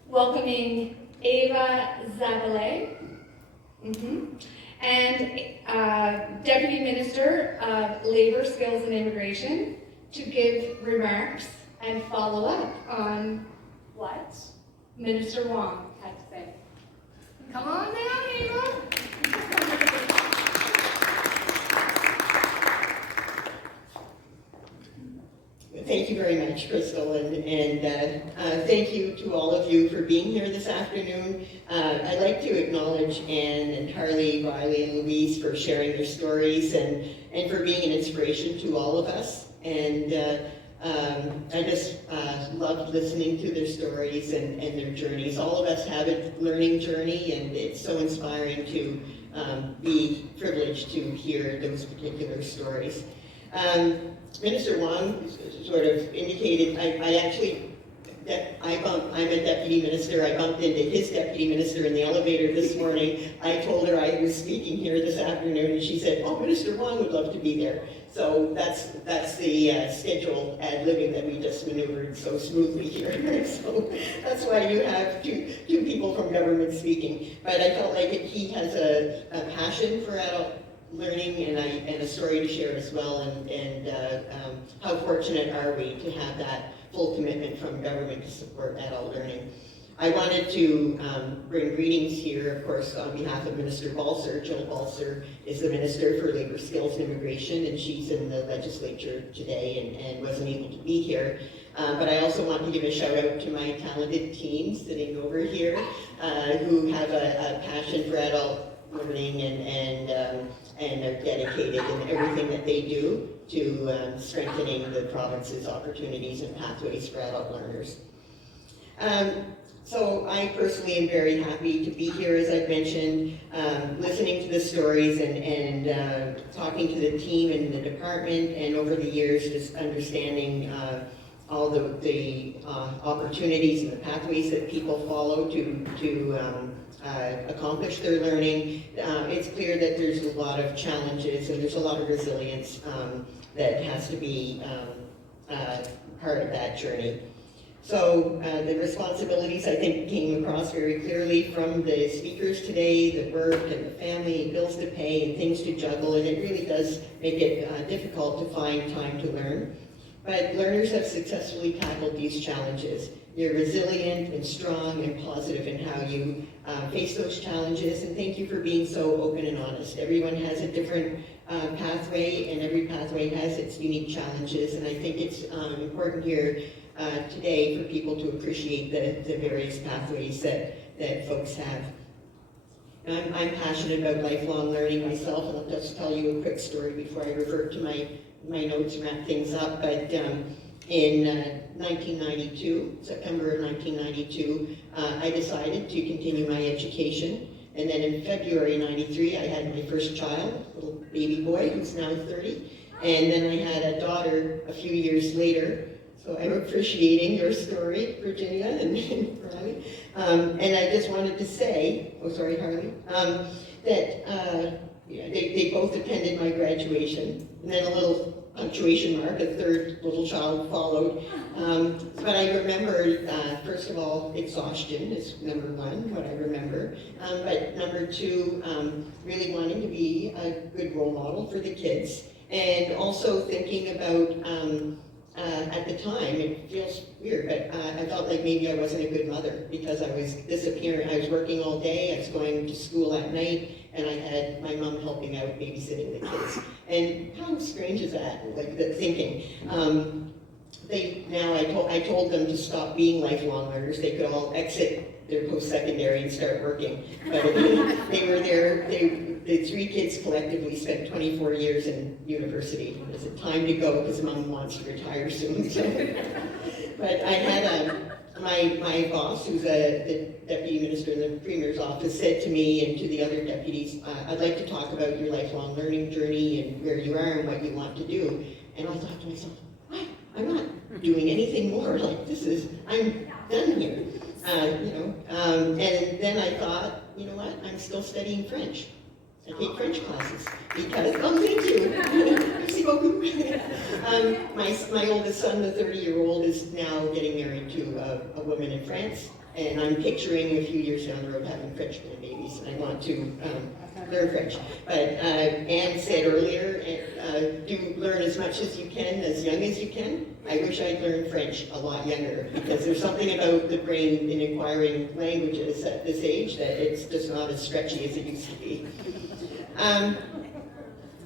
welcoming Ava Czapalay. and Deputy Minister of Labour, Skills and Immigration to give remarks and follow up on what Minister Wong had to say. Come on down, Ava. Thank you very much, Crystal, and thank you to all of you for being here this afternoon. I'd like to acknowledge Anne and Harley, Riley, and Louise for sharing their stories and for being an inspiration to all of us. And I just loved listening to their stories and their journeys. All of us have a learning journey, and it's so inspiring to be privileged to hear those particular stories. Minister Wong sort of indicated, I'm a deputy minister. I bumped into his deputy minister in the elevator this morning. I told her I was speaking here this afternoon, and she said, "Oh, Minister Wong would love to be there." So that's the schedule ad-libbing that we just maneuvered so smoothly here. So that's why you have two people from government speaking. But I felt like he has a passion for adult learning and a story to share as well, and how fortunate are we to have that full commitment from government to support adult learning. I wanted to bring greetings here, of course, on behalf of Minister Balser. Jill Balser is the Minister for Labour, Skills and Immigration, and she's in the legislature today and wasn't able to be here. But I also want to give a shout out to my talented team sitting over here who have a passion for adult learning and are dedicated in everything that they do to strengthening the province's opportunities and pathways for adult learners. So I personally am very happy to be here, as I've mentioned, listening to the stories and talking to the team in the department, and over the years just understanding all the opportunities and the pathways that people follow to accomplish their learning. It's clear that there's a lot of challenges and there's a lot of resilience that has to be part of that journey. So the responsibilities, I think, came across very clearly from the speakers today, the work and the family and bills to pay and things to juggle, and it really does make it difficult to find time to learn. But learners have successfully tackled these challenges. You're resilient and strong and positive in how you face those challenges, and thank you for being so open and honest. Everyone has a different pathway, and every pathway has its unique challenges, and I think it's important here today for people to appreciate the various pathways that folks have. I'm passionate about lifelong learning myself, and I'll just tell you a quick story before I refer to my notes and wrap things up. But in 1992, September of 1992, I decided to continue my education. And then in February '93, I had my first child, a little baby boy who's now 30. And then I had a daughter a few years later. So I'm appreciating your story, Virginia and Riley. And I just wanted to say, oh sorry Harley, that they both attended my graduation. And then a little punctuation mark, a third little child followed. But I remember, first of all, exhaustion is number one, what I remember. But number two, really wanting to be a good role model for the kids. And also thinking about, at the time, it feels weird, but I felt like maybe I wasn't a good mother because I was disappearing. I was working all day, I was going to school at night, and I had my mom helping out babysitting the kids. And how strange is that, like the thinking? I told them to stop being lifelong learners. They could all exit their post-secondary and start working. But they were there, the three kids collectively spent 24 years in university. Is it time to go because mom wants to retire soon? So. But I had my boss, who's the deputy minister in the premier's office, said to me and to the other deputies, I'd like to talk about your lifelong learning journey and where you are and what you want to do. And I thought to myself, what? I'm not doing anything more. Like I'm done here. And then I thought, you know what? I'm still studying French. I take French classes because, oh, thank you. Merci beaucoup. My oldest son, the 30-year-old, is now getting married to a woman in France, and I'm picturing a few years down the road having French grandbabies. And I want to learn French. But Anne said earlier, do learn as much as you can, as young as you can. I wish I'd learned French a lot younger, because there's something about the brain in acquiring languages at this age that it's just not as stretchy as it used to be.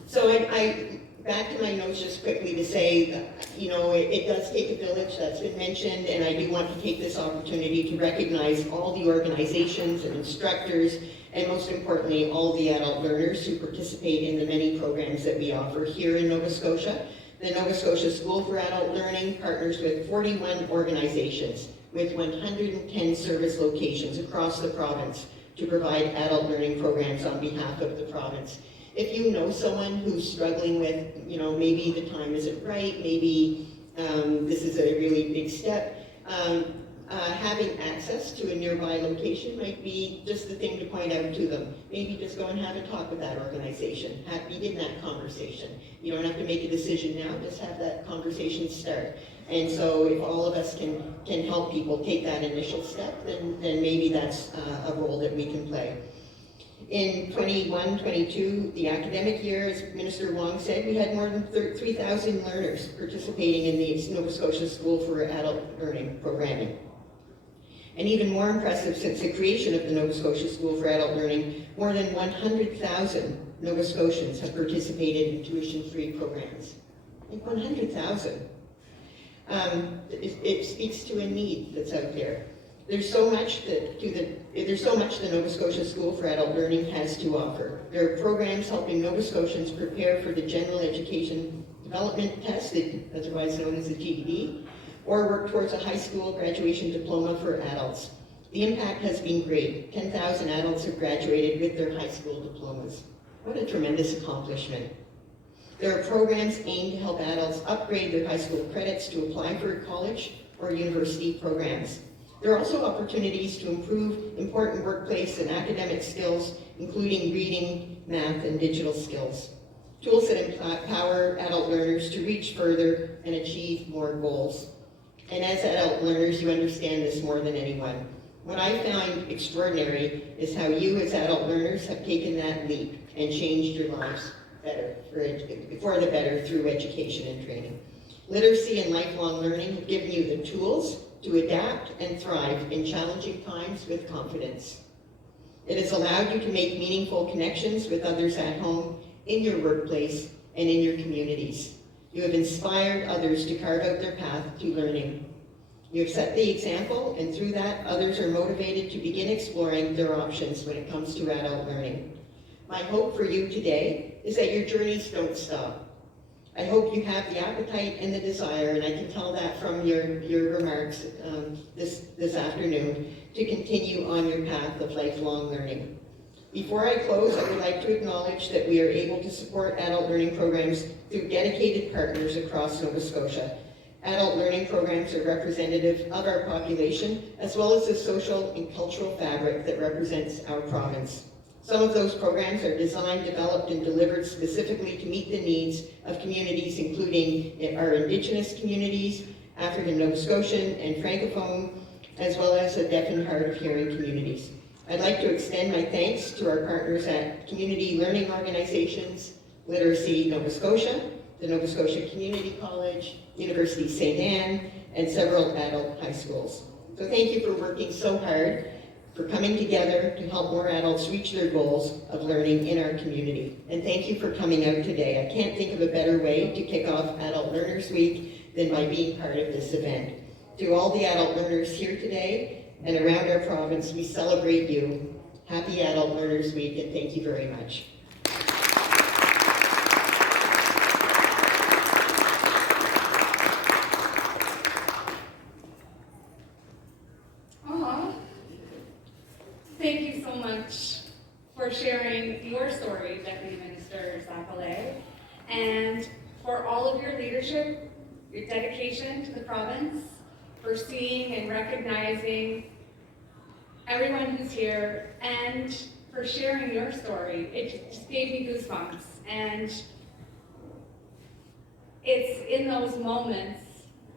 So I back to my notes just quickly to say, you know, it does take a village, that's been mentioned, and I do want to take this opportunity to recognize all the organizations and instructors, and most importantly, all the adult learners who participate in the many programs that we offer here in Nova Scotia. The Nova Scotia School for Adult Learning partners with 41 organizations with 110 service locations across the province to provide adult learning programs on behalf of the province. If you know someone who's struggling with, you know, maybe the time isn't right, maybe this is a really big step, having access to a nearby location might be just the thing to point out to them. Maybe just go and have a talk with that organization. Begin that conversation. You don't have to make a decision now, just have that conversation start. And so if all of us can help people take that initial step, then maybe that's a role that we can play. In 21-22, the academic year, as Minister Wong said, we had more than 3,000 learners participating in the Nova Scotia School for Adult Learning programming. And even more impressive, since the creation of the Nova Scotia School for Adult Learning, more than 100,000 Nova Scotians have participated in tuition-free programs. Like 100,000. It speaks to a need that's out there. There's so much the Nova Scotia School for Adult Learning has to offer. There are programs helping Nova Scotians prepare for the General Education Development Test, otherwise known as the GED, or work towards a high school graduation diploma for adults. The impact has been great. 10,000 adults have graduated with their high school diplomas. What a tremendous accomplishment. There are programs aimed to help adults upgrade their high school credits to apply for college or university programs. There are also opportunities to improve important workplace and academic skills, including reading, math, and digital skills. Tools that empower adult learners to reach further and achieve more goals. And as adult learners, you understand this more than anyone. What I found extraordinary is how you as adult learners have taken that leap and changed your lives better, for the better through education and training. Literacy and lifelong learning have given you the tools to adapt and thrive in challenging times with confidence. It has allowed you to make meaningful connections with others at home, in your workplace, and in your communities. You have inspired others to carve out their path to learning. You have set the example, and through that, others are motivated to begin exploring their options when it comes to adult learning. My hope for you today is that your journeys don't stop. I hope you have the appetite and the desire, and I can tell that from your remarks this afternoon, to continue on your path of lifelong learning. Before I close, I would like to acknowledge that we are able to support adult learning programs through dedicated partners across Nova Scotia. Adult learning programs are representative of our population, as well as the social and cultural fabric that represents our province. Some of those programs are designed, developed, and delivered specifically to meet the needs of communities, including our Indigenous communities, African Nova Scotian and Francophone, as well as the deaf and hard of hearing communities. I'd like to extend my thanks to our partners at community learning organizations, Literacy Nova Scotia, the Nova Scotia Community College, University St. Anne, and several adult high schools. So thank you for working so hard, for coming together to help more adults reach their goals of learning in our community. And thank you for coming out today. I can't think of a better way to kick off Adult Learners Week than by being part of this event. To all the adult learners here today and around our province, we celebrate you. Happy Adult Learners Week, and thank you very much. Thank you so much for sharing your story, Deputy Minister Czapalay, and for all of your leadership, your dedication to the province, for seeing and recognizing everyone who's here, and for sharing your story. It just gave me goosebumps, and it's in those moments,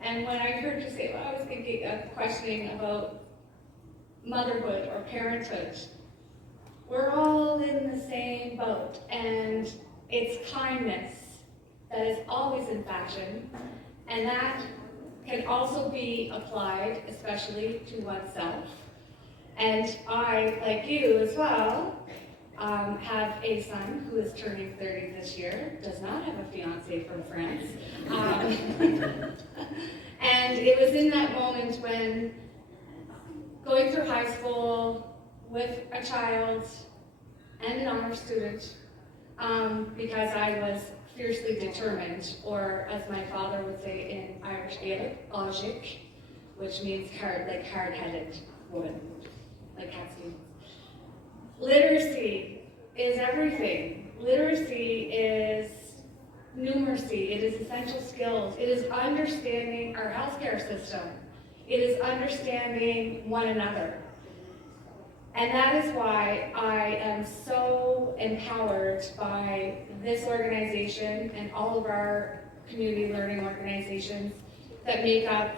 and when I heard you say, well, I was thinking of questioning about motherhood or parenthood, we're all in the same boat, and it's kindness that is always in fashion, and that can also be applied, especially to oneself. And I, like you as well, have a son who is turning 30 this year, does not have a fiance from France. And it was in that moment when going through high school with a child and an honor student, because I was fiercely determined, or as my father would say in Irish Gaelic, áiseach, which means hard-headed woman, like Cat Stevens. Literacy is everything. Literacy is numeracy. It is essential skills. It is understanding our healthcare system. It is understanding one another. And that is why I am so empowered by this organization and all of our community learning organizations that make up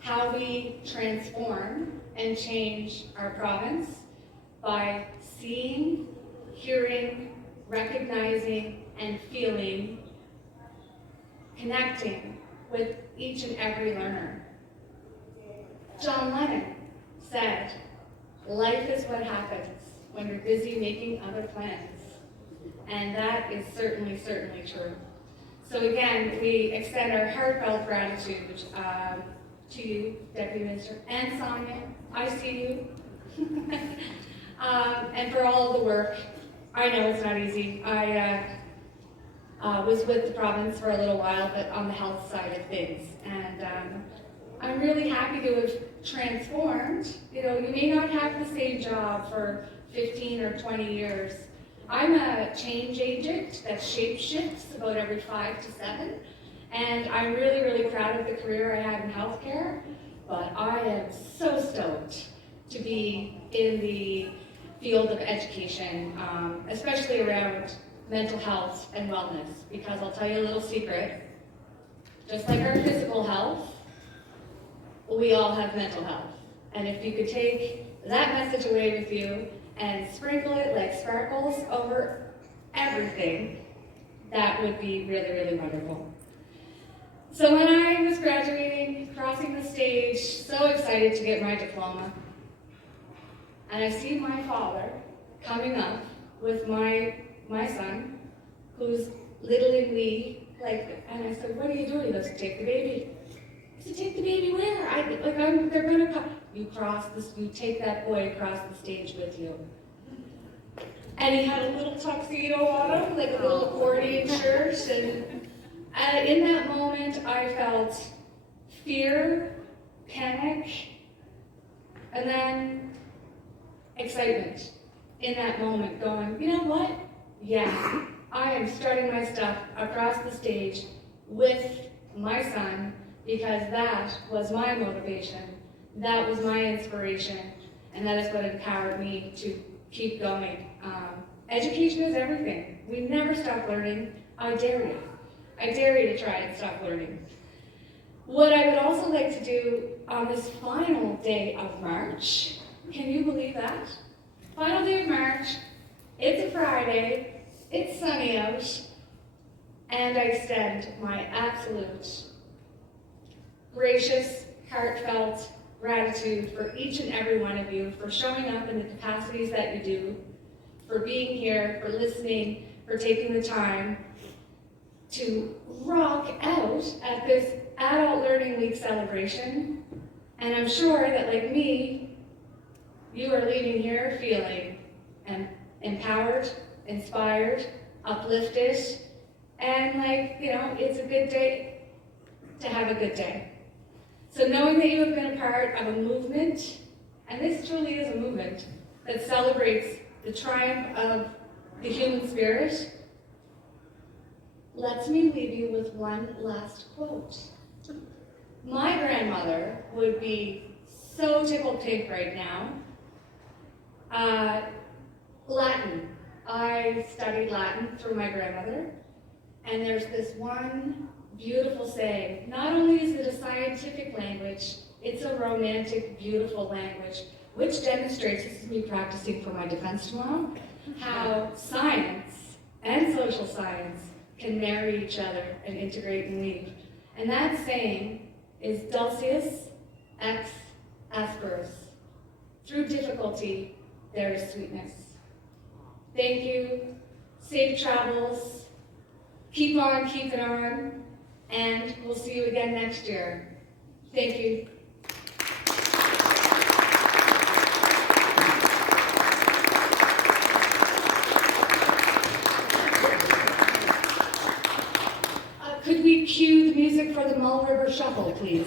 how we transform and change our province by seeing, hearing, recognizing, and feeling, connecting with each and every learner. John Lennon said, "Life is what happens when you're busy making other plans." And that is certainly, certainly true. So again, we extend our heartfelt gratitude to you, Deputy Minister, and Sonia, I see you, and for all of the work. I know it's not easy. I was with the province for a little while, but on the health side of things. And I'm really happy to have transformed. You know, you may not have the same job for 15 or 20 years. I'm a change agent that shape-shifts about every 5 to 7. And I'm really, really proud of the career I had in healthcare. But I am so stoked to be in the field of education, especially around mental health and wellness. Because I'll tell you a little secret, just like our physical health, we all have mental health. And if you could take that message away with you and sprinkle it like sparkles over everything, that would be really, really wonderful. So when I was graduating, crossing the stage, so excited to get my diploma, and I see my father coming up with my son, who's littling me, and I said, "What are you doing?" He goes, "Take the baby." I said, "Take the baby where?" They're gonna come. You take that boy across the stage with you. And he had a little tuxedo on him, like a little accordion shirt, and in that moment I felt fear, panic, and then excitement in that moment, going, you know what? Yeah, I am starting my stuff across the stage with my son, because that was my motivation, that was my inspiration, and that is what empowered me to keep going. Education is everything. We never stop learning. I dare you. I dare you to try and stop learning. What I would also like to do on this final day of March, can you believe that? Final day of March, it's a Friday, it's sunny out, and I extend my absolute gracious, heartfelt gratitude for each and every one of you, for showing up in the capacities that you do, for being here, for listening, for taking the time to rock out at this Adult Learning Week celebration. And I'm sure that, like me, you are leaving here feeling empowered, inspired, uplifted, and it's a good day to have a good day. So knowing that you have been a part of a movement, and this truly is a movement that celebrates the triumph of the human spirit, lets me leave you with one last quote. My grandmother would be so tickled pink right now. Latin. I studied Latin through my grandmother, and there's this one beautiful saying. Not only is it a scientific language, it's a romantic, beautiful language which demonstrates, this is me practicing for my defense tomorrow, how science and social science can marry each other and integrate and weave. And that saying is Dulcius ex asperus. Through difficulty, there is sweetness. Thank you. Safe travels. Keep on keeping on. And we'll see you again next year. Thank you. Could we cue the music for the Mull River Shuffle, please?